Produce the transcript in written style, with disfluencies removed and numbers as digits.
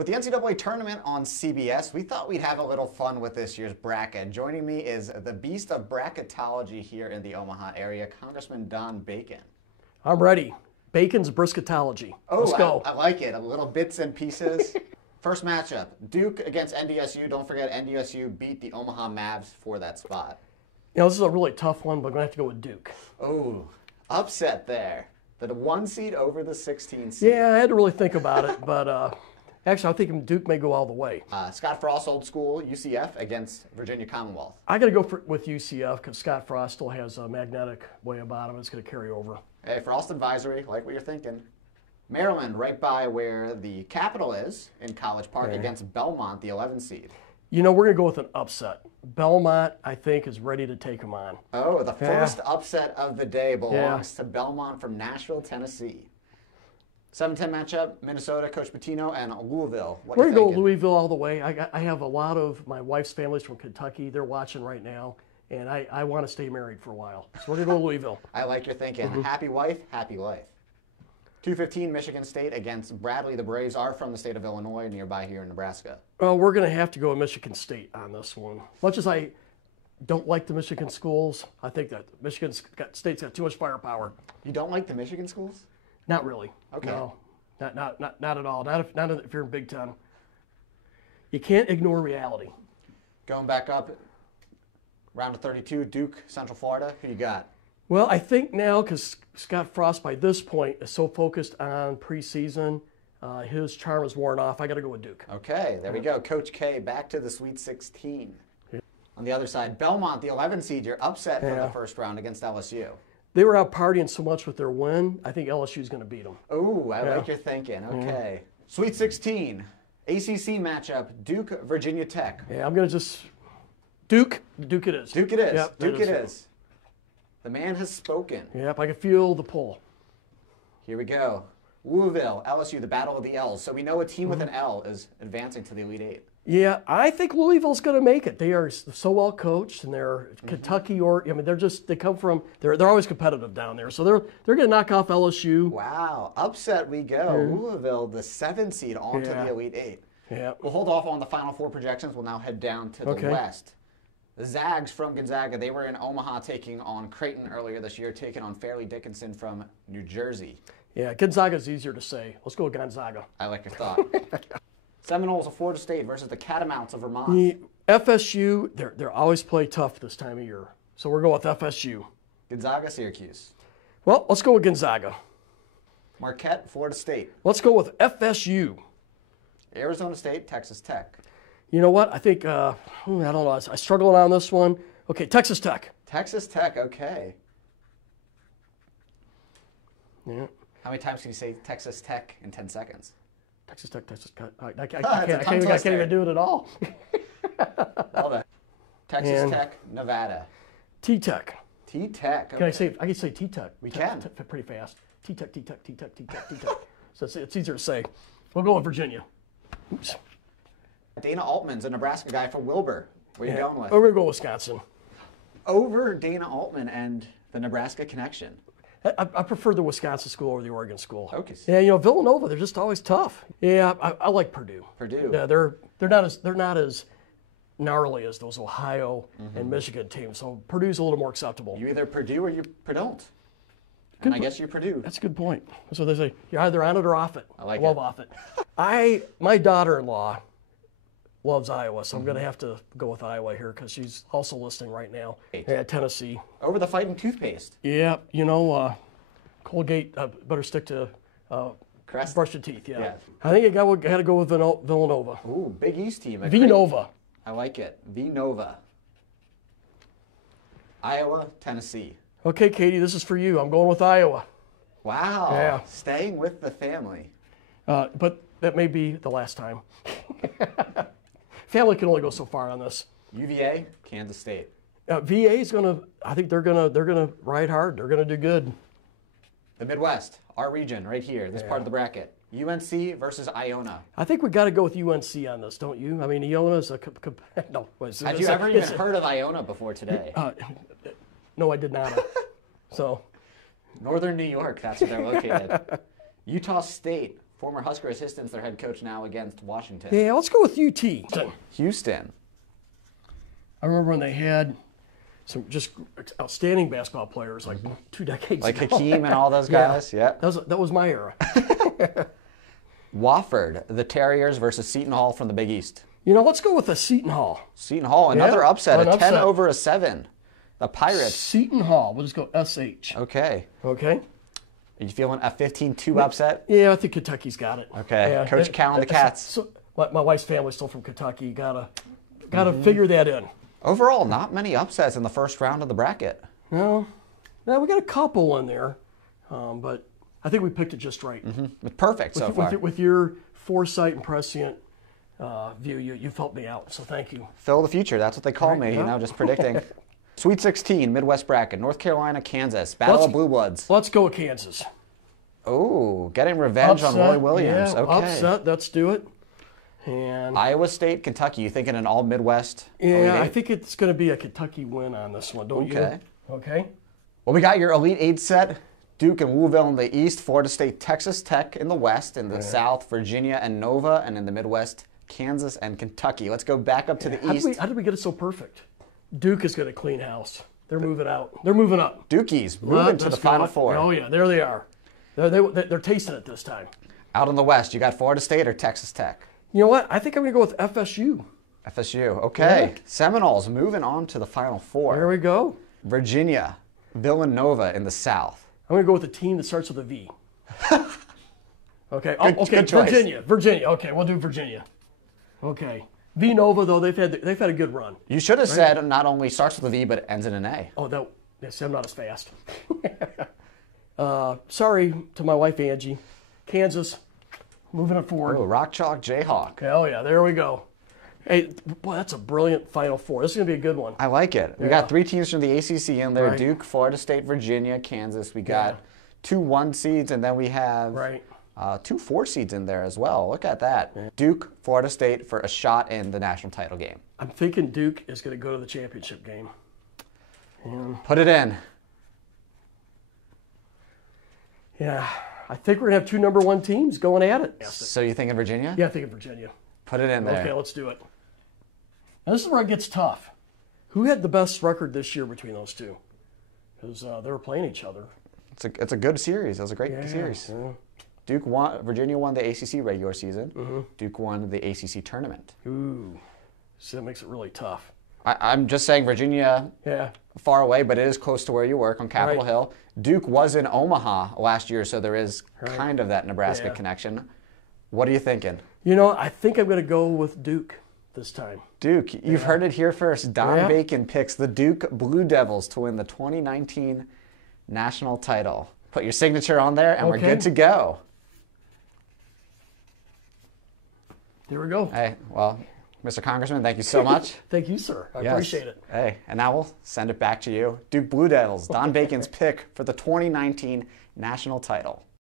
With the NCAA tournament on CBS, we thought we'd have a little fun with this year's bracket. Joining me is the beast of bracketology here in the Omaha area, Congressman Don Bacon. I'm ready. Bacon's Brisketology. Oh, let's go. I like it. A little bits and pieces. First matchup, Duke against NDSU. Don't forget, NDSU beat the Omaha Mavs for that spot. You know, this is a really tough one, but I'm going to have to go with Duke. Oh, upset there. The 1 seed over the 16 seed. Yeah, I had to really think about it, but actually, I think Duke may go all the way. Scott Frost, old school, UCF against Virginia Commonwealth. I got to go with UCF because Scott Frost still has a magnetic way about him. It's going to carry over. Hey, Frost advisory, like what you're thinking. Maryland, right by where the Capitol is in College Park, against Belmont, the 11 seed. You know, we're going to go with an upset. Belmont, I think, is ready to take them on. Oh, the first upset of the day belongs to Belmont from Nashville, Tennessee. 7-10 matchup, Minnesota, Coach Pitino, and Louisville. We're going to go Louisville all the way. I have a lot of my wife's families from Kentucky. They're watching right now, and I want to stay married for a while. So we're going to go Louisville. I like your thinking. Happy wife, happy life. 2:15, Michigan State against Bradley. The Braves are from the state of Illinois, nearby here in Nebraska. Well, we're going to have to go with Michigan State on this one. Much as I don't like the Michigan schools, I think that Michigan State's got too much firepower. You don't like the Michigan schools? Not really. Okay. No, not at all. Not if you're in Big Ten. You can't ignore reality. Going back up, round of 32, Duke, Central Florida. Who you got? Well, I think now, because Scott Frost by this point is so focused on preseason, his charm is worn off. I got to go with Duke. Okay, there we go. Coach K back to the Sweet 16. Yeah. On the other side, Belmont, the 11 seed, you're upset from the first round against LSU. They were out partying so much with their win, I think LSU is going to beat them. Oh, I like your thinking. Okay. Sweet 16, ACC matchup, Duke, Virginia Tech. Yeah, I'm going to just Duke it is. Duke it is. Yep, Duke it is. The man has spoken. Yep, I can feel the pull. Here we go. Louisville, LSU, the battle of the L's. So we know a team with an L is advancing to the Elite Eight. Yeah, I think Louisville's going to make it. They are so well coached, and they're Kentucky they come from. They're always competitive down there. So they're going to knock off LSU. Wow, upset we go. Louisville, the 7 seed, onto the Elite Eight. Yeah. We'll hold off on the Final Four projections. We'll now head down to the West. The Zags from Gonzaga, they were in Omaha taking on Creighton earlier this year, taking on Fairleigh Dickinson from New Jersey. Yeah, Gonzaga's easier to say. Let's go with Gonzaga. I like your thought. Seminoles of Florida State versus the Catamounts of Vermont. The FSU, they're always play tough this time of year. So we're going with FSU. Gonzaga, Syracuse. Well, let's go with Gonzaga. Marquette, Florida State. Let's go with FSU. Arizona State, Texas Tech. You know what? I think, I don't know. I struggled on this one. Okay, Texas Tech. Texas Tech, okay. Yeah. How many times can you say Texas Tech in 10 seconds? Texas Tech. I can't even do it at all. Well done. Texas Tech, Nevada. T-Tech. T-Tech. Okay. I can say T-Tech. We can. Pretty fast. T-Tech. So it's easier to say. We'll go with Virginia. Oops. Dana Altman's a Nebraska guy from Wilbur. What are you going with? We're going to go Wisconsin. Over Dana Altman and the Nebraska connection. I prefer the Wisconsin school over the Oregon school. Okay. Yeah, you know, Villanova, they're just always tough. Yeah, I like Purdue. Purdue. Yeah, they're not as gnarly as those Ohio and Michigan teams. So Purdue's a little more acceptable. You either Purdue or you don't. And I guess you're Purdue. That's a good point. So they say you're either on it or off it. I love off it. My daughter-in-law loves Iowa, so I'm going to have to go with Iowa here because she's also listening right now at Tennessee. Over the fighting toothpaste. Yeah, you know, Colgate better stick to Crest? brush your teeth. Yeah. I think you got to go with Villanova. Ooh, Big East team. Villanova. I like it. Villanova. Iowa, Tennessee. Okay, Katie, this is for you. I'm going with Iowa. Wow. Yeah. Staying with the family. But that may be the last time. Family can only go so far on this. UVA, Kansas State. VA is I think they're gonna ride hard. They're gonna do good. The Midwest, our region, right here, this part of the bracket. UNC versus Iona. I think we got to go with UNC on this, don't you? I mean, Iona's no. Had you ever even heard of Iona before today? No, I did not. So, Northern New York, that's where they're located. Utah State, Former Husker assistants, their head coach now against Washington. Yeah, let's go with UT. Houston. I remember when they had some just outstanding basketball players like 2 decades Like ago. Hakeem and all those guys. Yeah. That was my era. Wofford, the Terriers versus Seton Hall from the Big East. You know, let's go with the Seton Hall. Seton Hall, another upset, an a 10 upset. over a 7. The Pirates. Seton Hall. We'll just go SH. Okay. Okay. Are you feeling a 15-2 upset? Yeah, I think Kentucky's got it. Okay. Yeah. Coach Cal and the Cats. So, my wife's family's still from Kentucky. Gotta figure that in. Overall, not many upsets in the first round of the bracket. No, we got a couple in there, but I think we picked it just right. Perfect so far. With your foresight and prescient view, you've helped me out, so thank you. Phil the Future, that's what they call me, yeah. you know, just predicting. Sweet 16, Midwest bracket, North Carolina, Kansas, Battle of Blue Bloods. Let's go with Kansas. Oh, getting revenge on Roy Williams. Yeah, okay. upset, let's do it. And Iowa State, Kentucky, you thinking an all Midwest? Yeah, I think it's going to be a Kentucky win on this one, don't you? Okay. Well, we got your Elite Eight set. Duke and Louisville in the East, Florida State, Texas Tech in the West, in the South, Virginia and Nova, and in the Midwest, Kansas and Kentucky. Let's go back up to the East. How did we get it so perfect? Duke is going to clean house. They're moving out. They're moving up. Dukies moving to the Final Four. Oh, yeah, there they are. They're tasting it this time. Out in the West, you got Florida State or Texas Tech? You know what? I think I'm going to go with FSU. FSU, okay. Yeah. Seminoles moving on to the Final Four. There we go. Virginia, Villanova in the South. I'm going to go with a team that starts with a V. Okay. Good choice. Virginia. Okay, we'll do Virginia. Okay. V Nova though they've had a good run. You should have said not only starts with a V but ends in an A. Oh, yes, I'm not as fast. Sorry to my wife Angie. Kansas, moving it forward. Oh, Rock Chalk Jayhawk. Oh yeah, there we go. Hey, boy, that's a brilliant Final Four. This is going to be a good one. I like it. We got 3 teams from the ACC in there: Right. Duke, Florida State, Virginia, Kansas. We got 2 1 seeds, and then we have 2 4 seeds in there as well. Look at that. Yeah. Duke, Florida State for a shot in the national title game. I'm thinking Duke is going to go to the championship game. Put it in. Yeah, I think we're going to have 2 number 1 teams going at it. So you thinking Virginia? Yeah, I think Virginia. Put it in there. Okay, let's do it. Now, this is where it gets tough. Who had the best record this year between those two? Because they were playing each other. It's a good series. It was a great series. Yeah. Duke won. Virginia won the ACC regular season. Duke won the ACC tournament. Ooh, so that makes it really tough. I'm just saying Virginia, far away, but it is close to where you work on Capitol Hill. Duke was in Omaha last year, so there is kind of that Nebraska connection. What are you thinking? You know, I think I'm going to go with Duke this time. Duke, you've heard it here first. Don Bacon picks the Duke Blue Devils to win the 2019 national title. Put your signature on there, and we're good to go. There we go. Hey, well, Mr. Congressman, thank you so much. Thank you, sir. I appreciate it. Hey, and now we'll send it back to you. Duke Blue Devils, Don Bacon's pick for the 2019 national title.